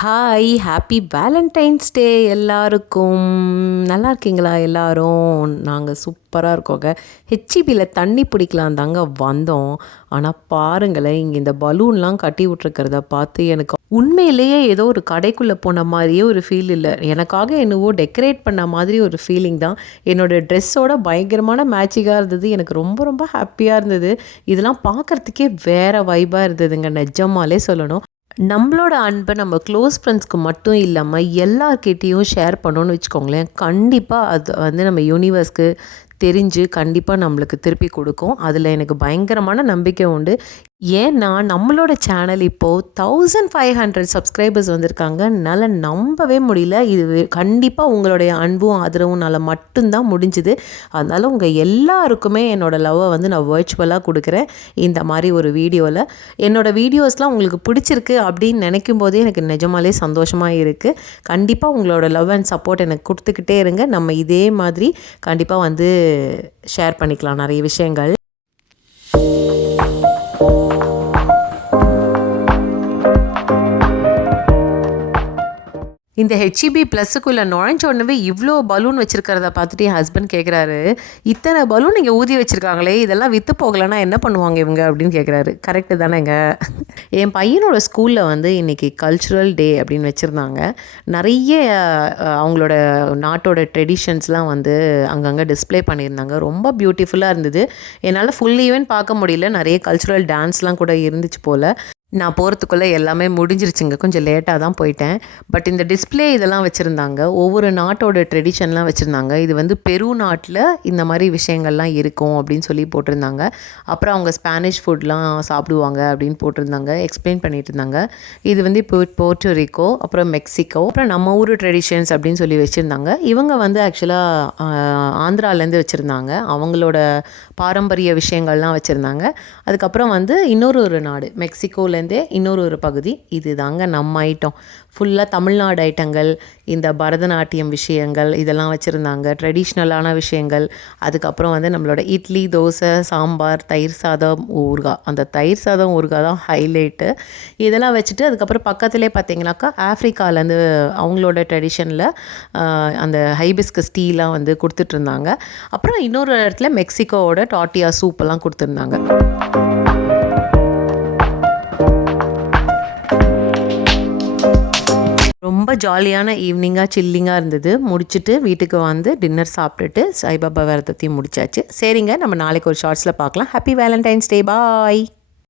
Hi happy Valentine's டே எல்லாருக்கும். நல்லா இருக்கீங்களா எல்லாரும்? நாங்கள் சூப்பராக இருக்கோங்க. ஹெச்இபியில் தண்ணி பிடிக்கலாம் தாங்க வந்தோம். ஆனால் பாருங்களேன், இங்கே இந்த பலூன்லாம் கட்டி விட்ருக்கிறத பார்த்து எனக்கு உண்மையிலேயே ஏதோ ஒரு கடைக்குள்ளே போன மாதிரியே ஒரு ஃபீல் இல்லை. எனக்காக என்னவோ டெக்கரேட் பண்ண மாதிரி ஒரு ஃபீலிங் தான். என்னோடய ட்ரெஸ்ஸோட பயங்கரமான மேட்சிங்காக இருந்தது. எனக்கு ரொம்ப ரொம்ப ஹாப்பியாக இருந்தது. இதெல்லாம் பார்க்குறதுக்கே வேறு வைபாக இருந்ததுங்க, நிஜமாலே சொல்லணும். நம்மளோட அன்பை நம்ம க்ளோஸ் ஃப்ரெண்ட்ஸ்க்கு மட்டும் இல்லாமல் எல்லார்கிட்டேயும் ஷேர் பண்ணோன்னு வச்சுக்கோங்களேன், கண்டிப்பாக அது வந்து நம்ம யூனிவர்ஸ்க்கு தெரிஞ்சு கண்டிப்பாக நம்மளுக்கு திருப்பி கொடுக்கும். அதில் எனக்கு பயங்கரமான நம்பிக்கை உண்டு. ஏன்னா நம்மளோட சேனல் இப்போது 1500 சப்ஸ்கிரைபர்ஸ் வந்திருக்காங்க. என்னால் நம்பவே முடியல. இது கண்டிப்பாக உங்களுடைய அன்பும் ஆதரவுனால மட்டும்தான் முடிஞ்சுது. அதனால் உங்கள் எல்லாருக்குமே என்னோடய லவ்வை வந்து நான் வர்ச்சுவலாக கொடுக்குறேன் இந்த மாதிரி ஒரு வீடியோவில். என்னோடய வீடியோஸ்லாம் உங்களுக்கு பிடிச்சிருக்கு அப்படின்னு நினைக்கும் போதே எனக்கு நிஜமாலே சந்தோஷமாக இருக்குது. கண்டிப்பாக உங்களோட லவ் அண்ட் சப்போர்ட் எனக்கு கொடுத்துக்கிட்டே இருங்க. நம்ம இதே மாதிரி கண்டிப்பாக வந்து ஷேர் பண்ணிக்கலாம் நிறைய விஷயங்கள். இந்த ஹெச்இபி ப்ளஸுக்குள்ளே நுழைஞ்சோடனே இவ்வளோ பலூன் வச்சுருக்கிறத பார்த்துட்டு என் ஹஸ்பண்ட் கேட்குறாரு, இத்தனை பலூன் இங்கே ஊதி வச்சுருக்காங்களே, இதெல்லாம் விற்று போகலைன்னா என்ன பண்ணுவாங்க இவங்க அப்படின்னு கேட்குறாரு. கரெக்டு தானேங்க. என் பையனோட ஸ்கூலில் வந்து இன்றைக்கி கல்ச்சுரல் டே அப்படின்னு வச்சுருந்தாங்க. நிறைய அவங்களோட நாட்டோட ட்ரெடிஷன்ஸ்லாம் வந்து அங்கங்கே டிஸ்பிளே பண்ணியிருந்தாங்க. ரொம்ப பியூட்டிஃபுல்லாக இருந்தது. என்னால் ஃபுல் ஈவென்ட் பார்க்க முடியல. நிறைய கல்ச்சுரல் டான்ஸ்லாம் கூட இருந்துச்சு போல். நான் போகிறதுக்குள்ளே எல்லாமே முடிஞ்சிருச்சுங்க. கொஞ்சம் லேட்டாக தான் போயிட்டேன். பட் இந்த டிஸ்பிளே இதெல்லாம் வச்சுருந்தாங்க. ஒவ்வொரு நாட்டோட ட்ரெடிஷன்லாம் வச்சுருந்தாங்க. இது வந்து பெரு நாட்டில் இந்த மாதிரி விஷயங்கள்லாம் இருக்கும் அப்படின்னு சொல்லி போட்டிருந்தாங்க. அப்புறம் அவங்க ஸ்பானிஷ் ஃபுட்லாம் சாப்பிடுவாங்க அப்படின்னு போட்டிருந்தாங்க. எக்ஸ்பிளைன் பண்ணிட்டு இருந்தாங்க. இது வந்து இப்போ போர்ட்டோரிக்கோ, அப்புறம் மெக்சிகோ, அப்புறம் நம்ம ஊர் ட்ரெடிஷன்ஸ் அப்படின்னு சொல்லி வச்சுருந்தாங்க. இவங்க வந்து ஆக்சுவலாக ஆந்திராலேருந்து வச்சுருந்தாங்க. அவங்களோட பாரம்பரிய விஷயங்கள்லாம் வச்சுருந்தாங்க. அதுக்கப்புறம் வந்து இன்னொரு நாடு மெக்சிகோவில் இன்னொரு பகுதி. இது தாங்க நம்ம ஐட்டம். ஃபுல்லாக தமிழ்நாடு ஐட்டங்கள், இந்த பரதநாட்டியம் விஷயங்கள் இதெல்லாம் வச்சுருந்தாங்க. ட்ரெடிஷ்னலான விஷயங்கள். அதுக்கப்புறம் வந்து நம்மளோட இட்லி, தோசை, சாம்பார், தயிர் சாதம், ஊறுகாய். அந்த தயிர் சாதம் ஊறுகாய் தான் ஹைலைட்டு. இதெல்லாம் வச்சுட்டு அதுக்கப்புறம் பக்கத்துலேயே பார்த்தீங்கன்னாக்கா ஆஃப்ரிக்காலேருந்து அவங்களோட ட்ரெடிஷனில் அந்த ஹைபிஸ்கஸ் டீலாம் வந்து கொடுத்துட்ருந்தாங்க. அப்புறம் இன்னொரு இடத்துல மெக்சிகோவோட டாட்டியா சூப்பெல்லாம் கொடுத்துருந்தாங்க. ரொம்ப ஜாலியான ஈவினிங்காக சில்லிங்காக இருந்தது. முடிச்சுட்டு வீட்டுக்கு வந்து டின்னர் சாப்பிட்டுட்டு சாய்பாபா விரதத்தையும் முடிச்சாச்சு. சரிங்க, நம்ம நாளைக்கு ஒரு ஷார்ட்ஸில் பார்க்கலாம். ஹாப்பி வேலண்டைன்ஸ் டே. பாய்.